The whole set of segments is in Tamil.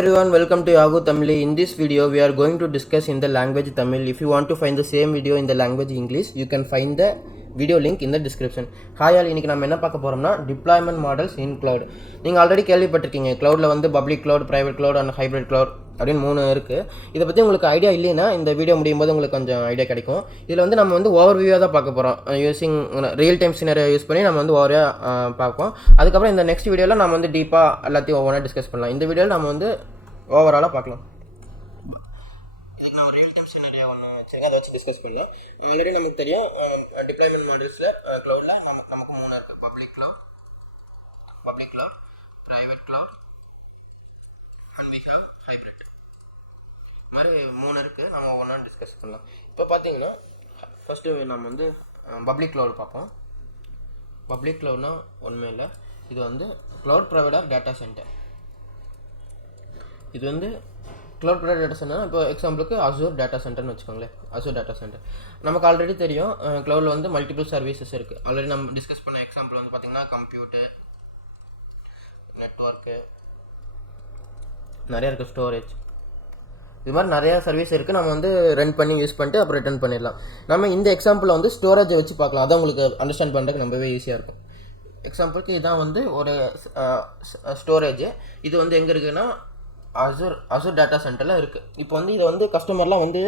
Everyone, welcome to YaguTamizhi. In this video, we are going to discuss in the language Tamil. If you want to find the same video in the language English, you can find the video link in the description. Hi all, இன்னைக்கு நம்ம என்ன பார்க்க போறோம்னா deployment models in cloud. நீங்க ஆல்ரெடி கேள்விப்பட்டிருக்கீங்க cloudல வந்து public cloud, private cloud and hybrid cloud அப்படின்னு மூணு இருக்கு. இதை பத்தி உங்களுக்கு ஐடியா இல்லைன்னா இந்த வீடியோ முடியும் போது உங்களுக்கு கொஞ்சம் ஐடியா கிடைக்கும். இதில் வந்து நம்ம வந்து ஓவர்வியூவாக தான் பார்க்க போகிறோம். Using real time scenario use பண்ணி நம்ம வந்து ஓவர்வியூவாக பார்ப்போம். அதுக்கப்புறம் இந்த நெக்ஸ்ட் வீடியோவில் நம்ம வந்து டீப்பாக எல்லாத்தையும் ஒவ்வொன்றா டிஸ்கஸ் பண்ணலாம். இந்த வீடியோவில் நம்ம வந்து ஓவராலாக பார்க்கலாம். இதுக்கு நம்ம ரியல் டைம் சினரியோ ஒன்று வச்சு அதை வச்சு டிஸ்கஸ் பண்ணலாம். ஆல்ரெடி நமக்கு தெரியும் டிப்ளாய்மெண்ட் மாடல்ஸில் க்ளவுடில் நமக்கு மூணு இருக்குது. Public cloud, private cloud and we have hybrid. இது மாதிரி மூணு இருக்குது. நம்ம ஒவ்வொன்றா டிஸ்கஸ் பண்ணலாம். இப்போ பார்த்தீங்கன்னா ஃபஸ்ட்டு நம்ம வந்து பப்ளிக் க்ளவுட் பார்ப்போம். பப்ளிக் க்ளவுட்னா ஒன்றுமே இல்லை, இது வந்து க்ளவுட் ப்ரொவைடர் டேட்டா சென்டர். இது வந்து க்ளவுட் ப்ரொவைடர் டேட்டா சென்டர். இப்போ எக்ஸாம்பிளுக்கு Azure டேட்டா சென்டர்னு வச்சுக்கோங்களேன். Azure டேட்டா சென்டர் நமக்கு ஆல்ரெடி தெரியும். க்ளவுடில் வந்து மல்டிபிள் சர்வீசஸ் இருக்குது. ஆல்ரெடி நம்ம டிஸ்கஸ் பண்ண எக்ஸாம்பிள் வந்து பார்த்திங்கன்னா கம்ப்யூட்டு, நெட்ஒர்க்கு, நிறையா இருக்குது, ஸ்டோரேஜ், இது மாதிரி நிறையா சர்வீஸ் இருக்குது. நம்ம வந்து ரன் பண்ணி யூஸ் பண்ணிட்டு அப்புறம் ரிட்டர்ன் பண்ணிடலாம். நம்ம இந்த எக்ஸாம்பிளில் வந்து ஸ்டோரேஜை வச்சு பார்க்கலாம். அதான் உங்களுக்கு அண்டர்ஸ்டாண்ட் பண்ணுறதுக்கு ரொம்பவே ஈஸியாக இருக்கும். எக்ஸாம்பிளுக்கு இதுதான் வந்து ஒரு ஸ்டோரேஜ். இது வந்து எங்கே இருக்குதுன்னா Azure டேட்டா சென்டரில் இருக்குது. இப்போ வந்து இதை வந்து கஸ்டமர்லாம் வந்து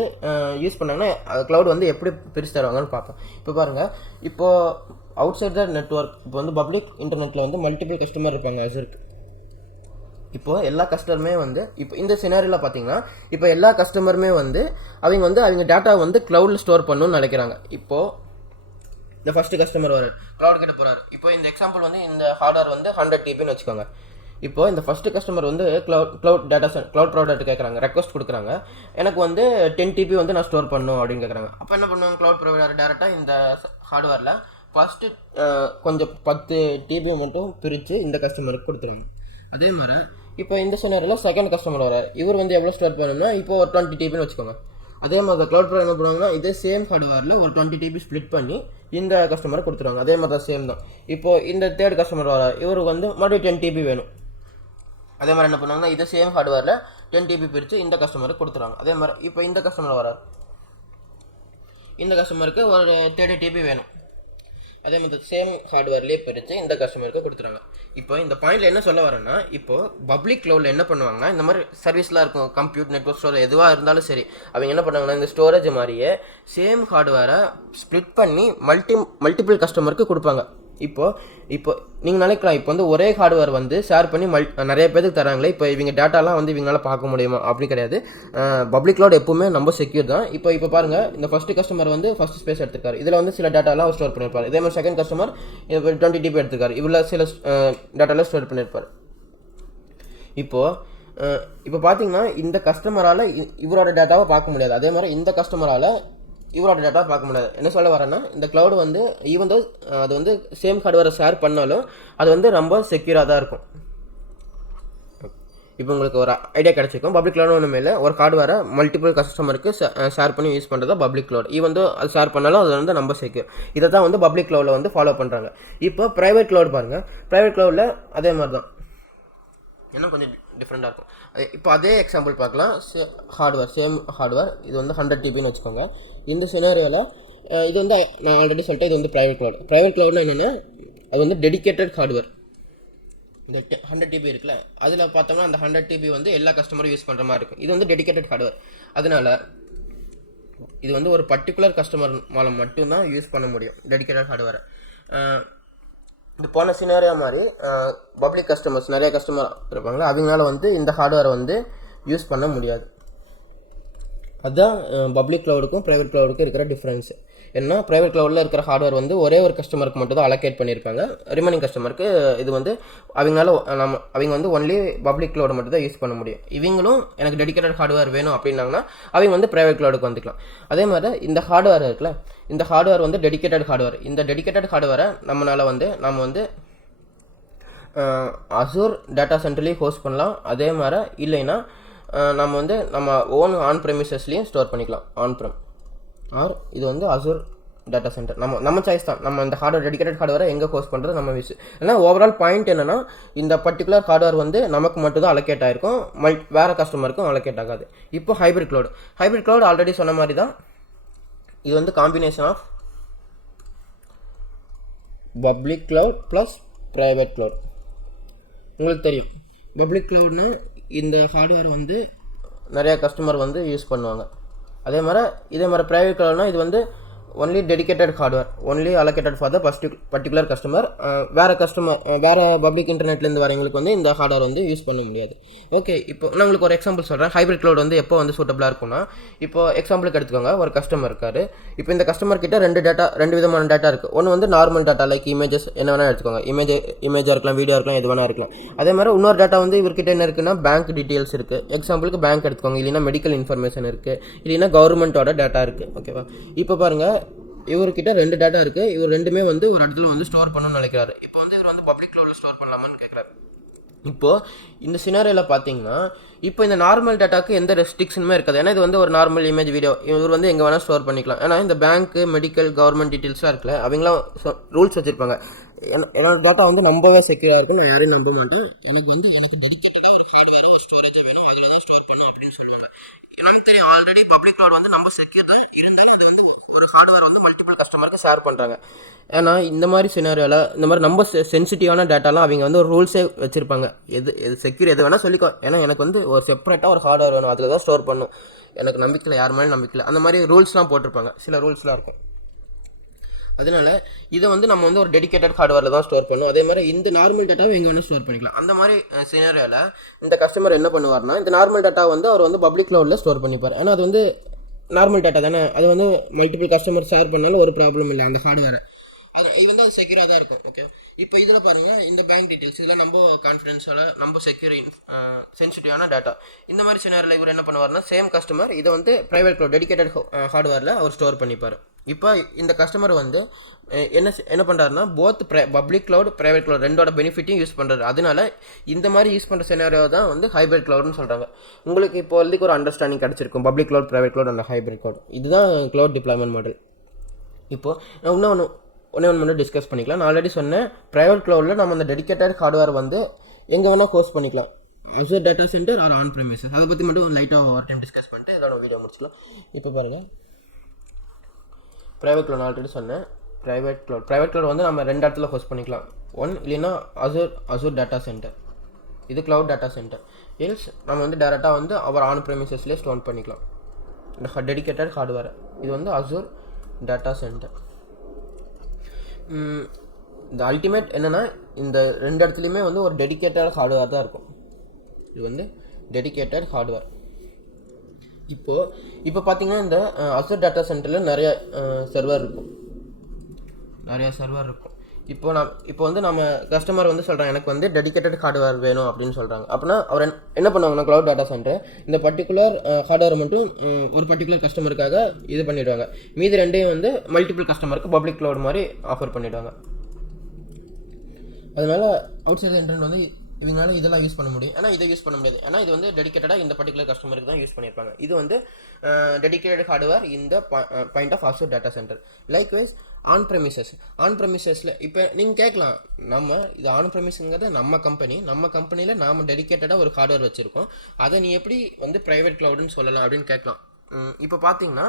யூஸ் பண்ணாங்கன்னா க்ளவுட் வந்து எப்படி பிரித்து தருவாங்கன்னு பார்ப்போம். இப்போ பாருங்கள், இப்போது அவுட் சைட் த நெட்ஒர்க், இப்போ வந்து பப்ளிக் இன்டர்நெட்டில் வந்து மல்டிபிள் கஸ்டமர் இருப்பாங்க Azureக்கு. இப்போது எல்லா கஸ்டமருமே வந்து இப்போ இந்த சினாரியில் பார்த்தீங்கன்னா இப்போ எல்லா கஸ்டமருமே வந்து அவங்க டேட்டா வந்து க்ளவுடில் ஸ்டோர் பண்ணணும்னு நினைக்கிறாங்க. இப்போது இந்த ஃபஸ்ட்டு கஸ்டமர் வரார், க்ளவுட் கிட்ட போகிறார். இப்போ இந்த எக்ஸாம்பிள் வந்து இந்த ஹார்ட்வேர் வந்து 100 TBன்னு வச்சுக்கோங்க. இப்போ இந்த ஃபஸ்ட்டு கஸ்டமர் வந்து க்ளவுட் ப்ரொவைடர்ட்டு கேட்குறாங்க, ரெக்வஸ்ட் கொடுக்குறாங்க. எனக்கு வந்து 10 TB வந்து நான் ஸ்டோர் பண்ணணும் அப்படின்னு கேட்குறாங்க. அப்போ என்ன பண்ணுவாங்க, க்ளவுட் ப்ரொவைடர் டேரெக்டாக இந்த ஹார்ட்வேரில் ஃபஸ்ட்டு கொஞ்சம் 10 TB மட்டும் பிரித்து இந்த கஸ்டமருக்கு கொடுத்துருவாங்க. அதே மாதிரி இப்போ இந்த சினாரியில் செகண்ட் கஸ்டமர் வரார். இவர் வந்து எவ்வளோ ஸ்டோர் பண்ணணும்னா இப்போ ஒரு 20 TBன்னு வச்சுக்கோங்க. அதே மாதிரி க்ளவுட் ப்ரொவைடர் என்ன பண்ணுவாங்கன்னா இதே சேம் ஹார்ட்வேரில் ஒரு 20 TB ஸ்ப்ளிட் பண்ணி இந்த கஸ்டமரை கொடுத்துருவாங்க. அதே மாதிரி தான் சேம் தான். இப்போது இந்த தேர்ட் கஸ்டமர் வரார், இவருக்கு வந்து மறுபடியும் 10 TB வேணும். அதே மாதிரி என்ன பண்ணுவாங்கன்னா இதே சேம் ஹார்ட்வேரில் 10 TB பிரித்து இந்த கஸ்டமருக்கு கொடுத்துருவாங்க. அதே மாதிரி இப்போ இந்த கஸ்டமர் வரார், இந்த கஸ்டமருக்கு ஒரு 30 TB வேணும். அதே மாதிரி சேம் ஹார்ட்வேர்லேயே பிரித்து இந்த கஸ்டமருக்கு கொடுத்துருவாங்க. இப்போ இந்த பாயிண்டில் என்ன சொல்ல வரேன்னா, இப்போது பப்ளிக் க்ளவுடில் என்ன பண்ணுவாங்கன்னா இந்த மாதிரி சர்வீஸ்லாம் இருக்கும், கம்ப்யூட், நெட்வொர்க், ஸ்டோரேஜ் எதுவாக இருந்தாலும் சரி, அவங்க என்ன பண்ணுவாங்கன்னா இந்த ஸ்டோரேஜ் மாதிரியே சேம் ஹார்ட்வேரை ஸ்ப்ளிட் பண்ணி மல்டிபிள் கஸ்டமருக்கு கொடுப்பாங்க. இப்போ நீங்கள் நினைக்கலாம், இப்போ வந்து ஒரே ஹார்ட்வேர் வந்து ஷேர் பண்ணி நிறைய பேருக்கு தராங்களே, இப்போ இவங்க டேட்டாலாம் வந்து இவங்களால பார்க்க முடியுமா? அப்படி கிடையாது. பப்ளிக் க்ளவுட் எப்பவுமே நம்ம செக்யூர் தான். இப்போ பாருங்கள், இந்த ஃபஸ்ட்டு கஸ்டமர் வந்து ஃபஸ்ட் ஸ்பேஸ் எடுத்துருக்காரு, இதில் வந்து சில டேட்டாலாம் ஸ்டோர் பண்ணியிருப்பார். இதே மாதிரி செகண்ட் கஸ்டமர் 20 TB எடுத்துருக்காரு, இதில் சில டேட்டாலாம் ஸ்டோர் பண்ணியிருப்பார். இப்போ பார்த்தீங்கன்னா இந்த கஸ்டமரால் இவரோட டேட்டாவை பார்க்க முடியாது. அதே மாதிரி இந்த கஸ்டமரால் இவரோட டேட்டா பார்க்க முடியாது. என்ன சொல்ல வரேன்னா, இந்த க்ளவுடு வந்து ஈவன் தோ அது வந்து சேம் ஹார்ட்வேரை ஷேர் பண்ணாலும் அது வந்து ரொம்ப செக்யூராக தான் இருக்கும். இப்போ உங்களுக்கு ஒரு ஐடியா கிடச்சிருக்கும். பப்ளிக் க்ளவுட் ஒன்றுமே இல்லை, ஒரு ஹார்ட்வேரை மல்டிபிள் கஸ்டமருக்கு ஷேர் பண்ணி யூஸ் பண்ணுறது தான் பப்ளிக் க்ளவுட். ஈவன் தோ அது ஷேர் பண்ணாலும் அது வந்து ரொம்ப செக்யூர். இதை தான் வந்து பப்ளிக் க்ளவுடில் வந்து ஃபாலோ பண்ணுறாங்க. இப்போ ப்ரைவேட் க்ளவுட் பாருங்கள், ப்ரைவேட் க்ளவுடில் அதே மாதிரி தான், இன்னும் கொஞ்சம் டிஃப்ரெண்ட்டாக இருக்கும். இப்போ அதே எக்ஸாம்பிள் பார்க்கலாம். சேம் ஹார்ட்வேர், இது வந்து 100 TBன்னு வச்சுக்கோங்க. இந்த சினாரியோவில் இது வந்து நான் ஆல்ரெடி சொல்லிட்டேன், இது வந்து ப்ரைவேட் க்ளவுட்னா என்னென்னா அது வந்து டெடிக்கேட்டட் ஹார்ட்வேர். இந்த 100 TB இருக்குல்ல, அதில் பார்த்தோம்னா அந்த 100 TB வந்து எல்லா கஸ்டமரும் யூஸ் பண்ணுற மாதிரி இருக்கும். இது வந்து டெடிக்கேட்டட் ஹார்ட்வேர். அதனால் இது வந்து ஒரு பர்டிகுலர் கஸ்டமர் மூலம் மட்டும்தான் யூஸ் பண்ண முடியும் டெடிக்கேட்டட் ஹார்ட்வேரை. இது போன சினாரியா மாதிரி பப்ளிக் கஸ்டமர்ஸ் நிறைய கஸ்டமர் இருப்பாங்களா, அவங்களால வந்து இந்த ஹார்ட்வேரை வந்து யூஸ் பண்ண முடியாது. அதுதான் பப்ளிக் க்ளவுடுக்கும் ப்ரைவேட் க்ளவுடுக்கும் இருக்கிற டிஃப்ரென்ஸு. ஏன்னா ப்ரைவேட் க்ளவுடில் இருக்கிற ஹார்ட்வேர் வந்து ஒரே ஒரு கஸ்டமருக்கு மட்டும் தான் அலோகேட் பண்ணியிருப்பாங்க. ரிமைனிங் கஸ்டமருக்கு இது வந்து அவங்க வந்து ஒன்லி பப்ளிக் க்ளவுட் மட்டும் தான் யூஸ் பண்ண முடியும். இவங்களும் எனக்கு டெடிக்கேட்டட் ஹார்ட்வேர் வேணும் அப்படின்னாங்கன்னா அவங்க வந்து ப்ரைவேட் க்ளவுடுக்கு வந்துக்கலாம். அதே மாதிரி இந்த ஹார்ட்வேர் இருக்குல்ல, இந்த ஹார்ட்வேர் வந்து டெடிக்கேட்டட் ஹார்ட்வேர். இந்த டெடிக்கேட்டட் ஹார்ட்வேரை நம்ம வந்து Azure டேட்டா சென்டர்லேயும் ஹோஸ்ட் பண்ணலாம். அதே மாதிரி இல்லைன்னா நம்ம ஓன் ஆன் ப்ரெமிசஸ்லேயும் ஸ்டோர் பண்ணிக்கலாம். ஆன் ப்ரெம் ஆர் இது வந்து Azure டேட்டா சென்டர் நம்ம சாய்ஸ் தான். நம்ம இந்த ஹார்ட்வேர் டெடிகேட்டட் ஹார்ட்வேரை எங்கே ஹோஸ்ட் பண்ணுறது நம்ம விஷயம். ஏன்னா ஓவரால் பாயிண்ட் என்னென்னா இந்த பர்டிகுலர் ஹார்ட்வேர் வந்து நமக்கு மட்டும் தான் அலோகேட் ஆகிருக்கும், வேறு கஸ்டமருக்கும் அலோகேட் ஆகாது. இப்போ ஹைப்ரிட் க்ளவுட் ஆல்ரெடி சொன்ன மாதிரி தான். இது வந்து combination of public cloud plus private cloud. உங்களுக்கு தெரியும் பப்ளிக் க்ளவுட்னு இந்த ஹார்ட்வேர் வந்து நிறையா கஸ்டமர் வந்து யூஸ் பண்ணுவாங்க. இதே மாதிரி ப்ரைவேட் க்ளவுட்னா இது வந்து only dedicated hardware, only allocated for the particular customer. வேறு பப்ளிக் இன்டர்நெட்லேருந்து வரவங்களுக்கு வந்து இந்த ஹார்ட்வேர் வந்து யூஸ் பண்ண முடியாது. ஓகே, இப்போ நான் உங்களுக்கு ஒரு எக்ஸாம்பிள் சொல்கிறேன். ஹைப்ரிட் க்ளவுட் வந்து எப்போ வந்து சூட்டபிளாக இருக்கும்னா, இப்போ எக்ஸாம்பிளுக்கு எடுத்துக்கோங்க, ஒரு கஸ்டமர் இருக்கார். இப்போ இந்த கஸ்டமர் கிட்ட ரெண்டு விதமான டேட்டா இருக்குது. ஒன்று வந்து நார்மல் டேட்டா, லைக் இமேஜஸ் என்ன வேணால் எடுத்துக்கோங்க. இமேஜாக இருக்கலாம், வீடியோ இருக்கலாம், எது வேணா இருக்கலாம். அதே மாதிரி இன்னொரு டேட்டா வந்து இவர்கிட்ட என்ன இருக்குன்னா பேங்க் டீட்டெயில்ஸ் இருக்குது. எக்ஸாம்பிளுக்கு பேங்க் எடுத்துக்கோங்க, இல்லைன்னா மெடிக்கல் இன்ஃபர்மேஷன் இருக்குது, இல்லைன்னா கவர்மெண்ட்டோட டேட்டா இருக்குது. ஓகேவா? இப்போ பாருங்கள், இவர்கிட்ட 2 டேட்டா இருக்குது. இவர் ரெண்டுமே வந்து ஒரு இடத்துல வந்து ஸ்டோர் பண்ணணும்னு நினைக்கிறாரு. இப்போ வந்து இவர் வந்து பப்ளிக் க்ளவுட்ல ஸ்டோர் பண்ணலாமான்னு கேட்குறாரு. இப்போது இந்த சினாரியோவில் பார்த்தீங்கன்னா, இப்போ இந்த நார்மல் டேட்டாக்கு எந்த ரெஸ்ட்ரிக்ஷனுமே இருக்காது. ஏன்னா இது வந்து ஒரு நார்மல் இமேஜ், வீடியோ, இவர் வந்து எங்கே வேணால் ஸ்டோர் பண்ணிக்கலாம். ஏன்னா இந்த பேங்க்கு, மெடிக்கல், கவர்மெண்ட் டீட்டெயில்ஸ்லாம் இருக்குல்ல, அவங்களாம் ரூல்ஸ் வச்சுருப்பாங்க. என்னோட டேட்டா வந்து நம்பவே செக்யூராக இருக்கும், நான் யாரையும் நம்ப மாட்டேன். எனக்கு டெடிகேட்டடாக ஒரு ஹார்ட்வேரோ ஒரு ஸ்டோரேஜோ வேணும், அதில் தான் ஸ்டோர் பண்ணும் அப்படின்னு சொல்லுவாங்க. நமக்கு தெரியும் ஆல்ரெடி பப்ளிக் க்ளவுட் வந்து நம்ம செக்யூர் தான், இருந்தாலும் அது வந்து ஒரு ஹார்ட்வேர் வந்து மல்டிபிள் கஸ்டமருக்கு ஷேர் பண்ணுறாங்க. ஏன்னா இந்த மாதிரி சினாரியோவில் இந்த மாதிரி நம்ம சென்சிட்டிவான டேட்டாலாம் அவங்க வந்து ஒரு ரூல்ஸே வச்சுருப்பாங்க. எது செக்யூர் எது வேணால் சொல்லிக்கோ, ஏன்னா எனக்கு வந்து ஒரு செப்பரேட்டாக ஒரு ஹார்ட்வேர் வேணும், அதில் தான் ஸ்டோர் பண்ணும், எனக்கு நம்பிக்கை யார் மேலே நம்பிக்கை, அந்த மாதிரி ரூல்ஸ்லாம் போட்டிருப்பாங்க. சில ரூல்ஸ்லாம் இருக்கும். அதனால இதை வந்து நம்ம வந்து ஒரு டெடிகேட்டட் ஹார்ட்வேரில் தான் ஸ்டோர் பண்ணும். அதே மாதிரி இந்த நார்மல் டேட்டாவை எங்கே வேணால் ஸ்டோர் பண்ணிக்கலாம். அந்த மாதிரி சினாரியோவில் இந்த கஸ்டமர் என்ன பண்ணுவார்னா, இந்த நார்மல் டேட்டா வந்து அவர் வந்து பப்ளிக் க்ளவுடில் ஸ்டோர் பண்ணிப்பார். ஆனால் அது வந்து நார்மல் டேட்டா தானே, அது வந்து மல்டிபிள் கஸ்டமர் ஷேர் பண்ணாலும் ஒரு ப்ராப்ளம் இல்லை அந்த ஹார்ட்வேரை. இது வந்து அது செக்யூராக தான் இருக்கும். ஓகே, இப்போ இதில் பாருங்கள், இந்த பேங்க் டீட்டெயில்ஸ் இதெல்லாம் நம்ம கான்ஃபிடென்ஷியலாக நம்ம செக்யூர் சென்சிட்டிவான டேட்டா. இந்த மாதிரி சினாரியோவில் இவர் என்ன பண்ணுவார்னா, சேம் கஸ்டமர் இதை வந்து ப்ரைவேட் க்ளவுட் டெடிகேட்டட் ஹார்ட்வேரில் அவர் ஸ்டோர் பண்ணிப்பார். இப்போ இந்த கஸ்டமர் வந்து என்ன பண்ணுறாருன்னா, both public cloud, private cloud ரெண்டோட பெனிஃபிட்டையும் யூஸ் பண்ணுறாரு. அதனால இந்த மாதிரி யூஸ் பண்ணுற சினாரியோ தான் வந்து ஹைப்ரிட் க்ளவுட்னு சொல்கிறாங்க. உங்களுக்கு இப்போ வந்து ஒரு அண்டர்ஸ்டாண்டிங் கிடச்சிருக்கும், public cloud, private cloud and hybrid cloud. இதுதான் க்ளவுட் டிப்ளாய்மெண்ட் மாடல். இப்போது நான் ஒன்று மட்டும் டிஸ்கஸ் பண்ணிக்கலாம். நான் ஆல்ரெடி சொன்னேன், ப்ரைவேட் க்ளவுடில் நம்ம அந்த டெடிகேட்டட் ஹார்ட்வேர் வந்து எங்கே வேணால் ஹோஸ்ட் பண்ணிக்கலாம், Azure data center or on premises. அதை பற்றி மட்டும் லைட்டாக ஒரு டைம் டிஸ்கஸ் பண்ணிட்டு இதோட வீடியோ முடிச்சுக்கலாம். இப்போ பாருங்கள், ப்ரைவேட் க்ளவுட் ஆல்ரெடி சொன்னேன். ப்ரைவேட் க்ளவுட் வந்து நம்ம 2 இடத்துல ஹோஸ்ட் பண்ணிக்கலாம். ஒன் இல்லைன்னா Azure டேட்டா சென்டர், இது க்ளவுட் டேட்டா சென்டர். எல்ஸ் நம்ம வந்து டேரெக்டாக வந்து அவர் ஆன் ப்ரெமிசஸ்லேயே ஸ்டோர் பண்ணிக்கலாம் இந்த டெடிகேட்டட் ஹார்ட்வேர். இது வந்து Azure டேட்டா சென்டர். இந்த அல்டிமேட் என்னென்னா, இந்த 2 இடத்துலையுமே வந்து ஒரு டெடிகேட்டட் ஹார்ட்வேர் தான் இருக்கும். இது வந்து டெடிகேட்டட் ஹார்ட்வேர். இப்போ பார்த்தீங்கன்னா, இந்த Azure டேட்டா சென்டரில் நிறைய சர்வர் இருக்கும். இப்போ வந்து நம்ம கஸ்டமர் வந்து சொல்கிறாங்க, எனக்கு வந்து டெடிகேட்டட் ஹார்ட்வேர் வேணும் அப்படின்னு சொல்கிறாங்க. அப்படின்னா அவர் என்ன பண்ணுவாங்கன்னா, க்ளவுட் டேட்டா சென்டர் இந்த பர்டிகுலர் ஹார்ட்வேர் மட்டும் ஒரு பர்டிகுலர் கஸ்டமருக்காக இது பண்ணிவிடுவாங்க. மீதி 2 வந்து மல்டிபிள் கஸ்டமருக்கு பப்ளிக் க்ளவுட் மாதிரி ஆஃபர் பண்ணிவிடுவாங்க. அதனால் அவுட் சைட் இன்டர்நெட் வந்து இவங்களால இதெல்லாம் யூஸ் பண்ண முடியும். ஆனால் இதை யூஸ் பண்ண முடியாது, ஏன்னா இது வந்து டெடிகேட்டடாக இந்த பர்டிகுலர் கஸ்டமருக்கு தான் யூஸ் பண்ணியிருப்பாங்க. இது வந்து டெடிகேட்டட் ஹார்ட்வேர் இந்த point of Azure data centre. Likewise on ப்ரெமிசஸில் இப்போ நீங்கள் கேட்கலாம், இது ஆன் ப்ரெமிஸுங்கிறது நம்ம கம்பெனியில் நாம் டெடிகேட்டடாக ஒரு ஹார்ட்வேர் வச்சுருக்கோம், அதை நீ எப்படி வந்து ப்ரைவேட் க்ளவுடுன்னு சொல்லலாம் அப்படின்னு கேட்கலாம். இப்போ பார்த்தீங்கன்னா,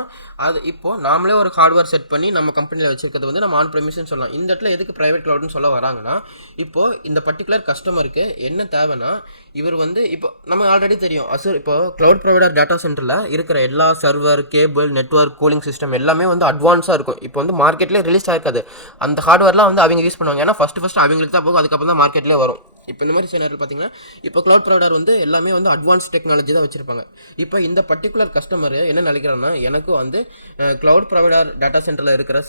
அது இப்போது நாமளே ஒரு ஹார்ட்வேர் செட் பண்ணி நம்ம கம்பெனியில் வச்சுருக்கிறது வந்து நம்ம ஆன் ப்ரெமிஸ்ன்னு சொல்லலாம். இந்த இடத்துல எதுக்கு ப்ரைவேட் க்ளவுட்னு சொல்ல வராங்கன்னா, இப்போது இந்த பர்டிகுலர் கஸ்டமருக்கு என்ன தேவைன்னா, இவர் வந்து இப்போ நம்ம ஆல்ரெடி தெரியும் Azure இப்போ க்ளவுட் ப்ரொவைடர் டேட்டா சென்டரில் இருக்கிற எல்லா server, cable, network, cooling system எல்லாமே வந்து அட்வான்ஸாக இருக்கும். இப்போ வந்து மார்க்கெட்லேயே ரிலீஸ் ஆகிருக்காது. அந்த ஹார்ட்வேர்லாம் வந்து அவங்க யூஸ் பண்ணுவாங்க, ஏன்னா ஃபஸ்ட்டு அவங்களுக்கு தான் போகும், அதுக்கப்புறம் தான் மார்க்கெட்லேயே வரும். இப்போ இந்த மாதிரி சினாரியில் பார்த்தீங்கன்னா, இப்போ க்ளவுட் ப்ரொவைடர் வந்து எல்லாமே வந்து அட்வான்ஸ் டெக்னாலஜி தான் வச்சுருப்பாங்க. இப்போ இந்த பர்டிகுலர் கஸ்டமர் என்ன நினைக்கிறாங்கன்னா, எனக்கு வந்து க்ளவுட் ப்ரொவைடர் டேட்டா சென்டரில் இருக்கிற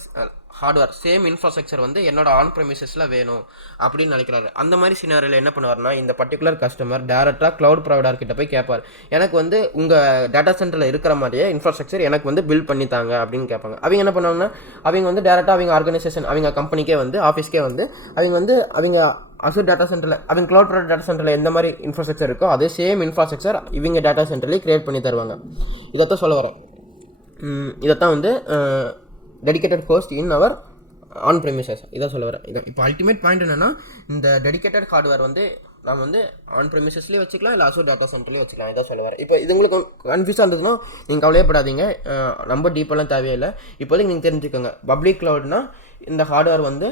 ஹார்ட்வேர் சேம் இன்ஃப்ராஸ்ட்ரக்சர் வந்து என்னோட ஆன் ப்ரெமிசஸில் வேணும் அப்படின்னு நினைக்கிறாரு. அந்த மாதிரி சினாரியில் என்ன பண்ணுவார்னா, இந்த பர்டிகுலர் கஸ்டமர் டேரெக்டாக க்ளவுட் ப்ரொவைடர் கிட்ட போய் கேட்பார், எனக்கு வந்து உங்கள் டேட்டா சென்டரில் இருக்கிற மாதிரியே இன்ஃப்ராஸ்ட்ரக்சர் எனக்கு வந்து பில்ட் பண்ணித்தாங்க அப்படின்னு கேட்பாங்க. அவங்க என்ன பண்ணுவாங்கன்னா, அவங்க வந்து டேரெக்டாக அவங்க ஆர்கனைசேஷன், அவங்க கம்பெனிக்கே வந்து ஆஃபீஸ்க்கே வந்து அவங்க Azure டேட்டா சென்டரில் அவங்க க்ளவுட் ப்ரொவைடர் டேட்டா சென்டரில் எந்த மாதிரி இன்ஃப்ராஸ்ட்ரக்சர் இருக்கோ அதே சேம் இன்ஃப்ராஸ்ட்ரக்சர் இவங்க டேட்டா சென்டர்லேயே க்ரியேட் பண்ணி தருவாங்க. இதைத்தான் சொல்ல வரேன். இதைத்தான் வந்து dedicated host in our on premises. இதான் சொல்ல வரேன். இதான் இப்போ அல்டிமேட் பாயிண்ட் என்னென்னா, இந்த டெடிகேட்டட் ஹார்ட்வேர் வந்து நம்ம வந்து ஆன் ப்ரெமிசஸ்லேயே வச்சுக்கலாம், இல்லை அசூர் டேட்டா சென்டர்லேயே வச்சுக்கலாம். இதான் சொல்ல வரேன். இப்போ இது உங்களுக்கு கன்ஃபியூஸாக இருந்ததுன்னா நீங்கள் கவலையப்படாதீங்க, ரொம்ப டீப்பெல்லாம் தேவையில்லை. இப்போதைக்கு நீங்கள் தெரிஞ்சுக்கோங்க, பப்ளிக் க்ளவுட்னா இந்த ஹார்ட்வேர் வந்து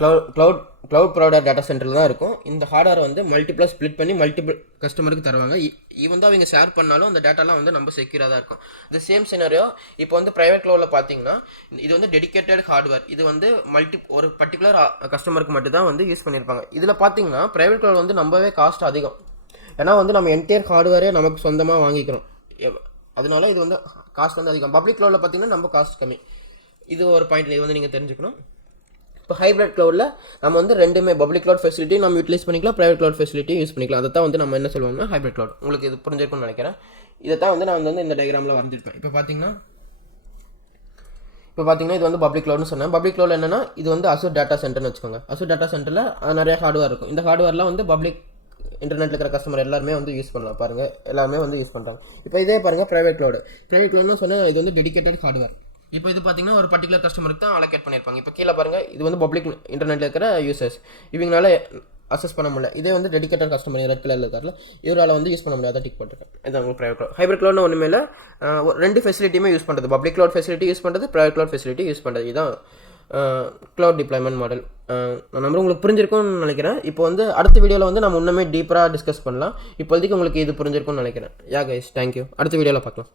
க்ளவுட் ப்ரொவைடர் டேட்டா சென்டரில் தான் இருக்கும். இந்த ஹார்ட்வேர் வந்து மல்டிபிளாக ஸ்ப்ளிட் பண்ணி மல்டிபிள் கஸ்டமருக்கு தருவாங்க. ஈவன் தான் அவங்க ஷேர் பண்ணாலும் அந்த டேட்டாலாம் வந்து நம்ம செக்யூராக தான் இருக்கும். இந்த சேம் சினாரியோ இப்போ வந்து ப்ரைவேட் க்ளவுடில் பார்த்தீங்கன்னா, இது வந்து டெடிகேட்டட் ஹார்ட்வேர். இது வந்து ஒரு பர்டிகுலர் கஸ்டமருக்கு மட்டும் தான் வந்து யூஸ் பண்ணியிருப்பாங்க. இதில் பார்த்தீங்கன்னா ப்ரைவேட் க்ளவுட் வந்து ரொம்பவே காஸ்ட் அதிகம். ஏன்னா வந்து நம்ம என்டையர் ஹார்ட்வேரே நமக்கு சொந்தமாக வாங்கிக்கிறோம். அதனால இது வந்து காஸ்ட் வந்து அதிகம். பப்ளிக் க்ளவுடில் பார்த்தீங்கன்னா நம்ம காஸ்ட் கம்மி. இது ஒரு பாயிண்ட், இது வந்து நீங்கள் தெரிஞ்சுக்கணும். இப்போ ஹைப்ரிட் க்ளவுடில் நம்ம வந்து ரெண்டுமே பப்ளிக் க்ளவுட் ஃபெசிலிட்டி நம்ம யூட்டிலைஸ் பண்ணிக்கலாம், ப்ரைவேட் க்ளவுட் ஃபெசிலிட்டி யூஸ் பண்ணிக்கலாம். அதை தான் வந்து நம்ம என்ன சொல்லுவோம்னா ஹைப்ரிட் க்ளவுட். உங்களுக்கு இது புரிஞ்சிருக்கும்னு நினைக்கிறேன். இதை தான் வந்து நான் வந்து இந்த டயக்ராமில் வரைஞ்சிருப்பேன். இப்போ பார்த்தீங்கன்னா இது வந்து பப்ளிக் க்ளவுட்னு சொன்னேன். பப்ளிக் க்ளவுட் என்னன்னா, இது வந்து அசூர் டேட்டா சென்டர்னு வச்சுக்கோங்க. அசூர் டேட்டா சென்டரில் நிறைய ஹார்ட்வேர் இருக்கும். இந்த ஹார்ட்வேர்லாம் வந்து பப்ளிக் இன்டர்நெட்டில் இருக்கிற கஸ்டமர் எல்லாருமே வந்து யூஸ் பண்ணலாம். பாருங்கள், எல்லாருமே வந்து யூஸ் பண்ணுறாங்க. இப்போ இதே பாருங்கள் ப்ரைவேட் க்ளவுட்னு சொன்னால் இது வந்து டெடிகேட்டட் ஹார்ட்வேர். இப்போ இது பார்த்தீங்கன்னா ஒரு பர்டிகுலர் கஸ்டமருக்கு தான் அலோகேட் பண்ணியிருப்பாங்க. இப்போ கீழே பாருங்கள், இது வந்து பப்ளிக் இன்டர்நெட்டில் இருக்கிற யூசர்ஸ், இவங்களால அசஸ் பண்ண முடியல. இதே வந்து டெடிகேட்டட் கஸ்டமர் ரெட் கலரில் இருக்கார்ல, இவரால் வந்து யூஸ் பண்ண முடியாது. டிக் போட்டிருக்கேன். இதான் உங்களுக்கு ப்ரைவேட் க்ளவுட். ஹைப்ரிட் க்ளவுட்னு ஒன்றுமே இல்லை, ரெண்டு ஃபெசிலிட்டியுமே யூஸ் பண்ணுறது. பப்ளிக் க்ளவுட் ஃபெசிலிட்டி யூஸ் பண்ணுறது, ப்ரைவேட் க்ளவுட் ஃபெசிலிட்டி யூஸ் பண்ணுறது. இதுதான் க்ளவுட் டிப்ளாய்மெண்ட் மாடல். நான் நம்பர் உங்களுக்கு புரிஞ்சிருக்கும்னு நினைக்கிறேன். இப்போ வந்து அடுத்த வீடியோவில் வந்து நம்ம இன்னுமே டீப்பராக டிஸ்கஸ் பண்ணலாம். இப்போதைக்கு உங்களுக்கு இது புரிஞ்சிருக்கும்னு நினைக்கிறேன். யா கைஸ், தேங்க்யூ. அடுத்த வீடியோவில் பார்க்கலாம்.